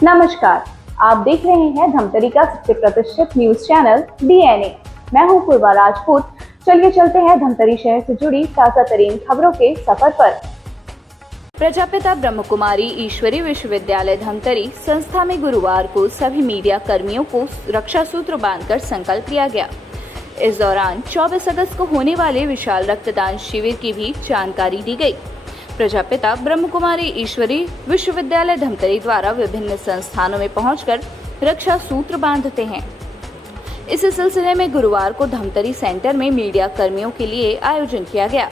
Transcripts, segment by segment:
नमस्कार, आप देख रहे हैं धमतरी का सबसे प्रतिष्ठित न्यूज चैनल DNA। मैं हूं पूर्वा राजपूत। चलिए चलते हैं धमतरी शहर से जुड़ी ताजा तरीन खबरों के सफर पर। प्रजापिता ब्रह्म कुमारी ईश्वरी विश्वविद्यालय धमतरी संस्था में गुरुवार को सभी मीडिया कर्मियों को रक्षा सूत्र बांधकर संकल्प लिया गया। इस दौरान 24 अगस्त को होने वाले विशाल रक्तदान शिविर की भी जानकारी दी गई। प्रजापिता ब्रह्म कुमारी ईश्वरी विश्वविद्यालय धमतरी द्वारा विभिन्न संस्थानों में पहुंचकर रक्षा सूत्र बांधते हैं। इस सिलसिले में गुरुवार को धमतरी सेंटर में मीडिया कर्मियों के लिए आयोजन किया गया,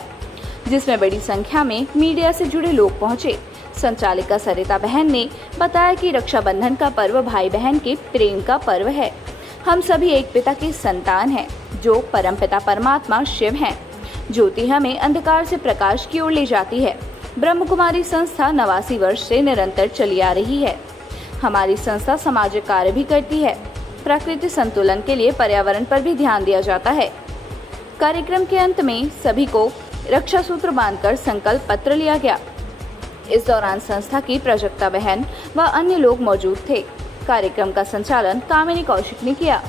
जिसमें बड़ी संख्या में मीडिया से जुड़े लोग पहुंचे। संचालिका सरिता बहन ने बताया कि रक्षाबंधन का पर्व भाई बहन के प्रेम का पर्व है। हम सभी एक पिता की संतान हैं, जो परमपिता परमात्मा शिव हैं। ज्योति हमें अंधकार से प्रकाश की ओर ले जाती है। ब्रह्म कुमारी संस्था 89 वर्ष से निरंतर चली आ रही है। हमारी संस्था सामाजिक कार्य भी करती है। प्रकृति संतुलन के लिए पर्यावरण पर भी ध्यान दिया जाता है। कार्यक्रम के अंत में सभी को रक्षा सूत्र बांधकर संकल्प पत्र लिया गया। इस दौरान संस्था की प्राजक्ता बहन व अन्य लोग मौजूद थे। कार्यक्रम का संचालन कामिनी कौशिक ने किया।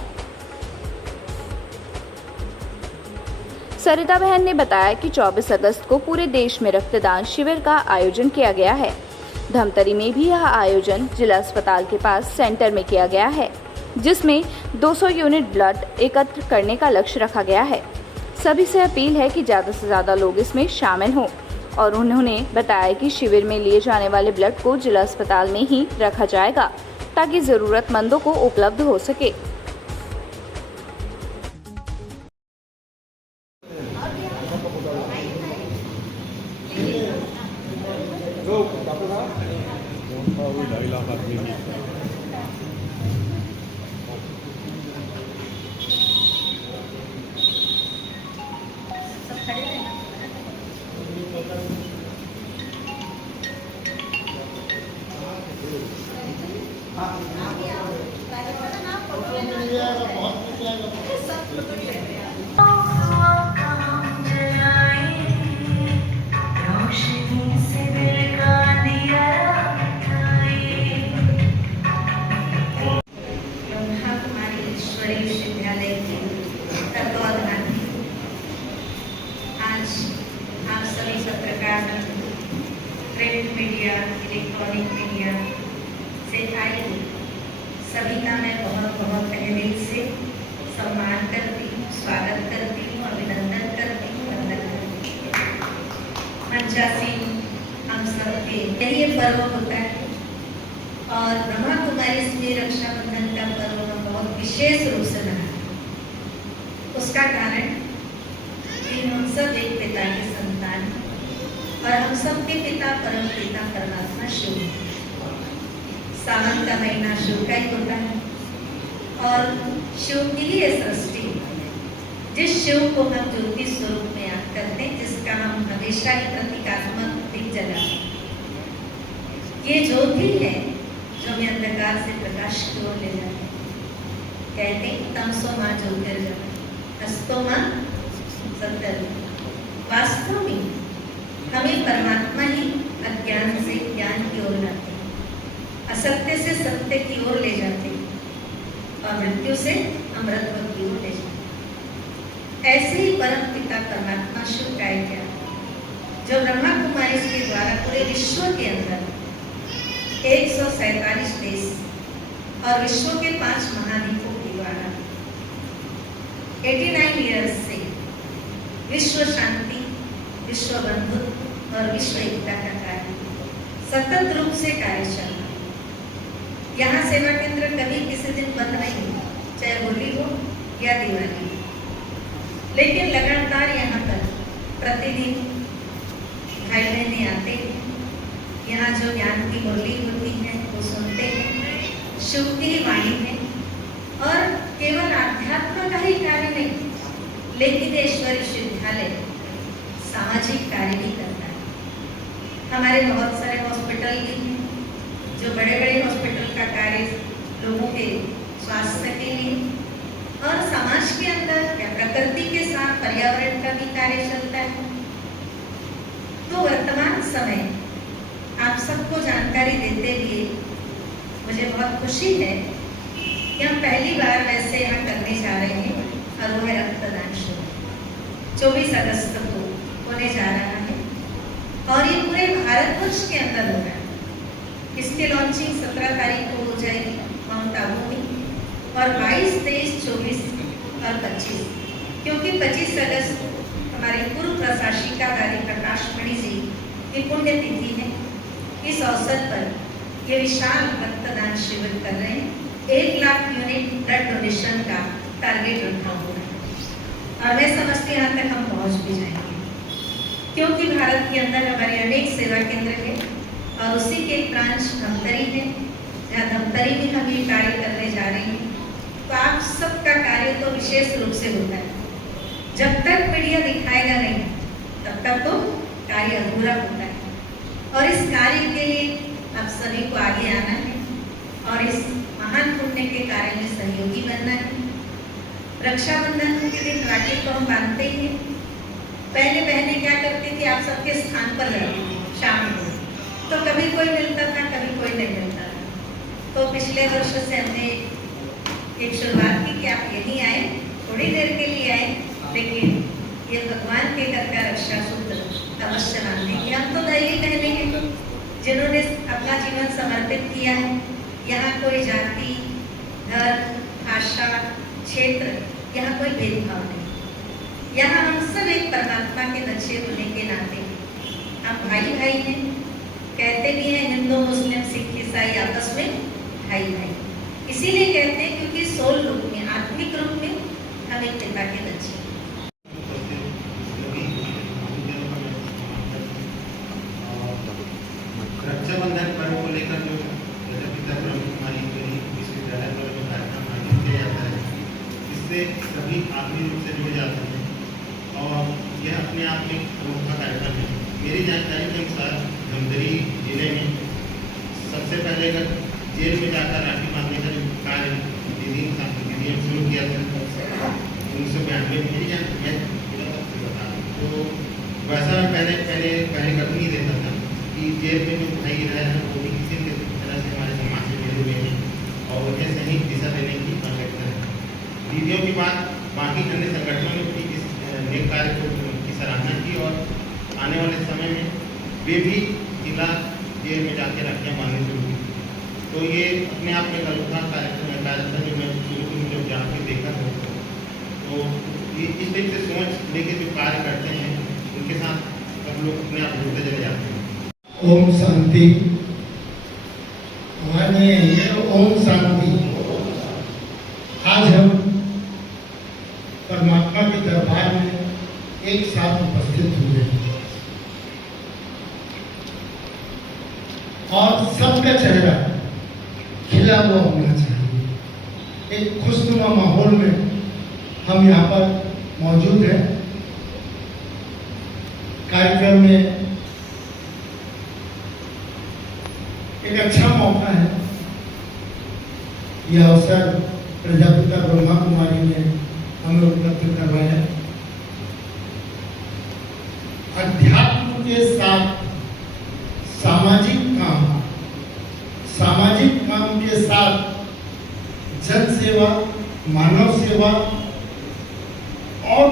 सरिता बहन ने बताया कि 24 अगस्त को पूरे देश में रक्तदान शिविर का आयोजन किया गया है। धमतरी में भी यह आयोजन जिला अस्पताल के पास सेंटर में किया गया है, जिसमें 200 यूनिट ब्लड एकत्र करने का लक्ष्य रखा गया है। सभी से अपील है कि ज़्यादा से ज़्यादा लोग इसमें शामिल हों और उन्होंने बताया कि शिविर में लिए जाने वाले ब्लड को जिला अस्पताल में ही रखा जाएगा, ताकि ज़रूरतमंदों को उपलब्ध हो सके। विश्वविद्यालय के तत्वावधान में आज आप सभी पत्रकार, प्रिंट मीडिया, इलेक्ट्रॉनिक मीडिया से आई सभी का मैं बहुत बहुत तहे दिल से सम्मान करती हूँ, स्वागत करती हूँ, अभिनंदन करती हूँ, वंदन करती हूँ। मंचासीन हम सबके यही पर्व होता है और ब्रह्मा कुमारी से रक्षाबंधन का पर्व बहुत विशेष रूप से मनाते। उसका कारण कि हम सब एक पिता की संतान और हम सबके पिता परम पिता परमात्मा शिव। सावन का महीना शिव का ही होता है और शिव की ही सृष्टि, जिस शिव को हम ज्योति स्वरूप में याद करते हैं, जिसका हम हमेशा ही प्रतीकात्मक दीप जलाते हैं। ये ज्योति है जो हमें अंधकार से प्रकाश की ओर ले जाते हैं। कहते हैं तमसो मां ज्योतिर्गमय, अस्तो मां सत्यम। वास्तव में हमें परमात्मा ही अज्ञान से ज्ञान की ओर लाते हैं, असत्य से सत्य की ओर ले जाते हैं और मृत्यु से अमृतत्व की ओर ले जाते हैं। ऐसे ही परम पिता परमात्मा शिव का ज्ञान जो ब्रह्मा कुमारी के द्वारा पूरे विश्व के अंदर 147 देश और विश्व के 5 महाद्वीपों के द्वारा 89 ईयर्स से विश्व शांति, विश्व बंधुत्व और विश्व एकता का कार्य सतत रूप से कार्य चल रहा है। यहाँ सेवा केंद्र कभी किसी दिन बंद नहीं हुआ, चाहे होली हो या दिवाली, लेकिन लगातार यहाँ पर प्रतिदिन भाई बहने आते हैं। यहाँ जो ज्ञान की मुरली होती है वो सुनते हैं, शिव की ही वाणी है और केवल आध्यात्म का ही कार्य नहीं, लेकिन ईश्वर विश्वविद्यालय सामाजिक कार्य भी करता है। हमारे बहुत सारे हॉस्पिटल भी हैं जो बड़े बड़े हॉस्पिटल का कार्य लोगों के स्वास्थ्य के लिए और समाज के अंदर या प्रकृति के साथ पर्यावरण का भी कार्य चलता है। तो वर्तमान समय आप सबको जानकारी देते हुए मुझे खुशी है कि हम पहली बार वैसे यहाँ करने जा रहे हैं और वो है रक्तदान शिविर 24 अगस्त को होने जा रहा है और ये पूरे भारतवर्ष के अंदर होगा। इसकी लॉन्चिंग 17 तारीख को हो जाएगी माउंट आबू में और 22, 23, 24 और 25, क्योंकि 25 अगस्त हमारी पूर्व प्रशासिका रानी प्रकाशमणि जी की पुण्यतिथि है। इस अवसर पर ये विशाल रक्तदान शिविर कर रहे हैं। 1 लाख यूनिट ब्लड डोनेशन का टारगेट रखा हुआ है और मैं समझती यहाँ तक हम पहुँच भी जाएंगे, क्योंकि भारत के अंदर हमारे अनेक सेवा केंद्र है और उसी के एक ब्रांच धमतरी है, जहाँ धमतरी में हम ये कार्य करने जा रहे हैं। तो आप सबका कार्य तो विशेष रूप से होता है। जब तक मीडिया दिखाएगा नहीं तब तक तो कार्य अधूरा होता है और इस कार्य के लिए आप सभी को आगे आना है और इस महान पुण्य के कार्य में सहयोगी बनना है। रक्षाबंधन के दिन राखी तो हम बांधते ही हैं। पहले बहनें क्या करती थी, आप सबके स्थान पर रहती थी शाम को, तो कभी कोई मिलता था, कभी कोई नहीं मिलता था। तो पिछले वर्ष से हमने एक शुरुआत की कि आप यहीं आए, थोड़ी देर के लिए आए, लेकिन ये भगवान के घर का रक्षा सूत्र अवश्य बांधेंगे। हम तो दैवी पहले हैं जिन्होंने अपना जीवन समर्पित किया है। यहाँ कोई जाति, धर्म, भाषा, क्षेत्र, यहाँ कोई भेदभाव नहीं। यहाँ हम सब एक परमात्मा के बच्चे होने के नाते हम भाई भाई हैं। कहते भी हैं हिंदू, मुस्लिम, सिख, ईसाई आपस में भाई भाई, इसीलिए कहते हैं क्योंकि सोल रूप में, आत्मिक रूप में हम एक पिता के बच्चे हैं। रक्षाबंधन पर्व को लेकर जो पिता ब्रह्म कुमारी विश्वविद्यालय पर जो कार्यक्रम आयोजित किया जाता है, इससे सभी आत्मीय रूप से जुड़े जाते हैं और यह अपने आप में एक अनोखा कार्यक्रम है। मेरी जानकारी के अनुसार धमतरी जिले में सबसे पहले अगर जेल में जाकर राखी बांधने का जो कार्य दीदी शुरू किया था 1992 में, मेरी जानकारी बता दूँ तो वैसा मैं पहले कभी नहीं देता था कि जेल में जो भाई रहे हैं वो भी किसी भी तरह से हमारे समाज से जुड़े हुए हैं और उन्हें सही दिशा देने की आवश्यकता है। दीदियों की बात बाकी अन्य संगठनों ने भी इस नेक कार्य की सराहना की और आने वाले समय में वे भी जिला जेल में जाकर राखियाँ बांधने शुरू की। तो ये अपने आप में एक अनोखा कार्यक्रम जो मैं शुरू में जब जाके देखा था, तो ये इस तरीके से सोच लेके जो कार्य करते हैं उनके साथ सब लोग अपने आप जुड़ते चले जाते हैं। ओम शांति। ओम शांति। आज हम परमात्मा के दरबार में एक साथ उपस्थित हुए और सबका चेहरा खिला हुआ होना चाहिए। एक खुशनुमा माहौल में हम यहाँ पर मौजूद हैं। कार्यक्रम में एक अच्छा मौका है। यह अवसर प्रजापिता ब्रह्मा कुमारी ने हमें उपलब्ध करवाया। अध्यात्म के साथ सामाजिक काम के साथ जन सेवा, मानव सेवा और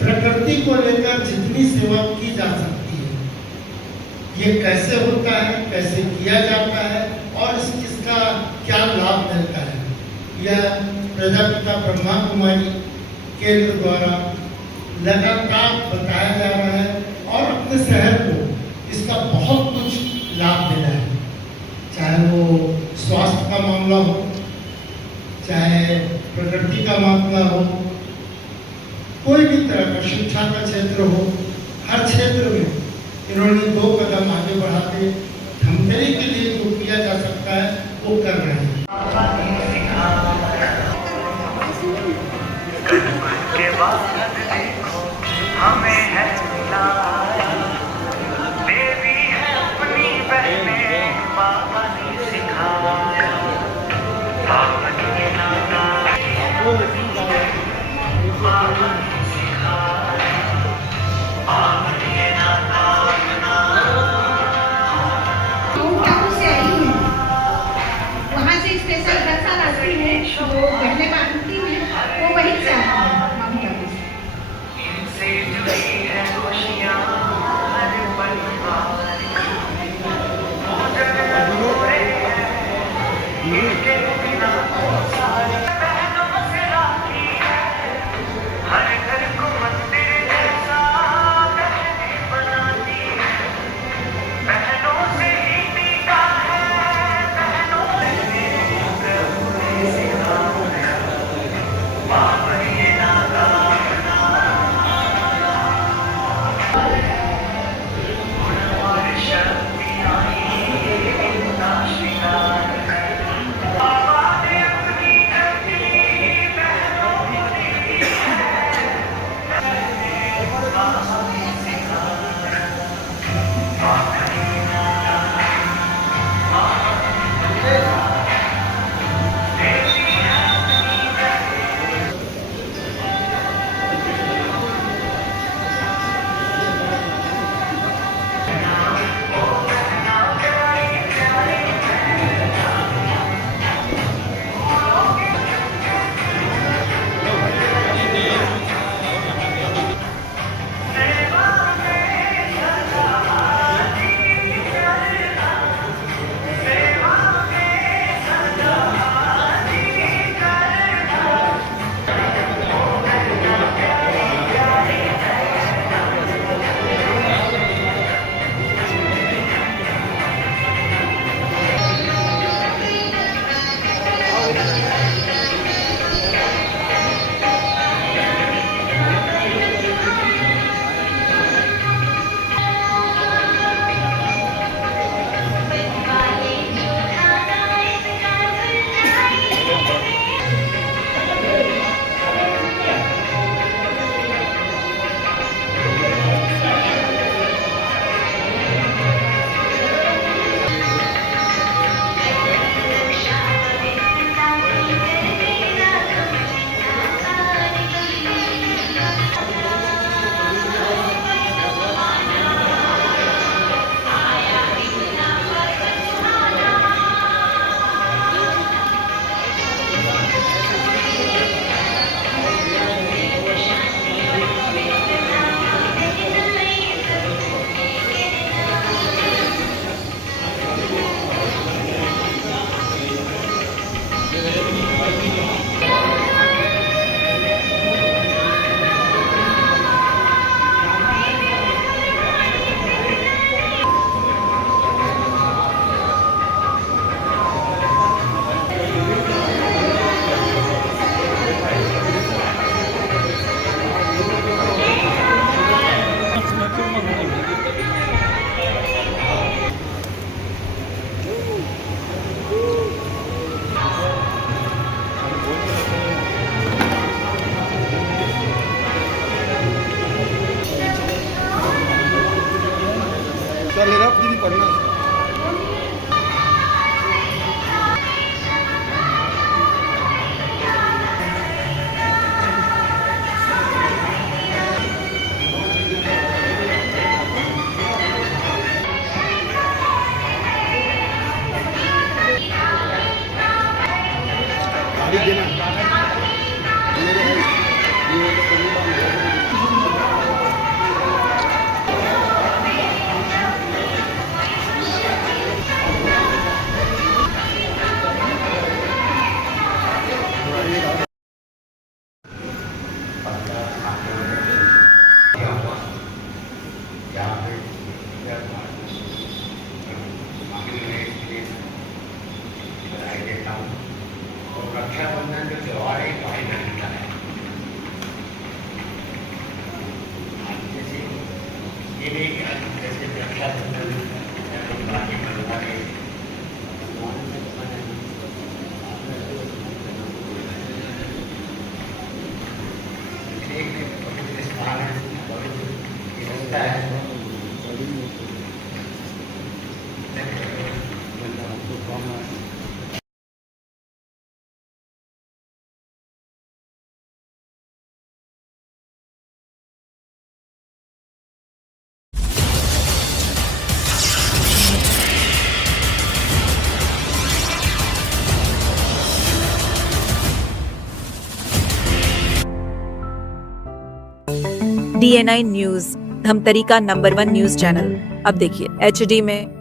प्रकृति को लेकर जितनी सेवा की जा सकती है, ये कैसे होता है, कैसे किया जाता है और इसका क्या लाभ मिलता है, यह प्रजापिता ब्रह्मा कुमारी केंद्र द्वारा लगातार बताया जा रहा है और अपने शहर को इसका बहुत कुछ लाभ मिला है। चाहे वो स्वास्थ्य का मामला हो, चाहे प्रकृति का मामला हो, कोई भी तरह का शिक्षा का क्षेत्र हो, हर क्षेत्र में इन्होंने 2 कदम आगे बढ़ा के धमतरी के लिए जो किया जा सकता है वो कर रहे हैं। हमें है देवी है अपनी बहने बाबा ने सिखाया बाबा ने नाता बाबा ने सिखाया बाबा ने नाता माउंट आबू से आई हूँ। वहाँ रक्षाबंधन जो त्यौहार है भाई बहन का है। जैसे ये भी जैसे रक्षाबंधन या कोई राखी बंधवा है, एक पवित्र स्थान है, पवित्र व्यवस्था है। DNI न्यूज धमतरी का नंबर 1 न्यूज चैनल। अब देखिए HD में,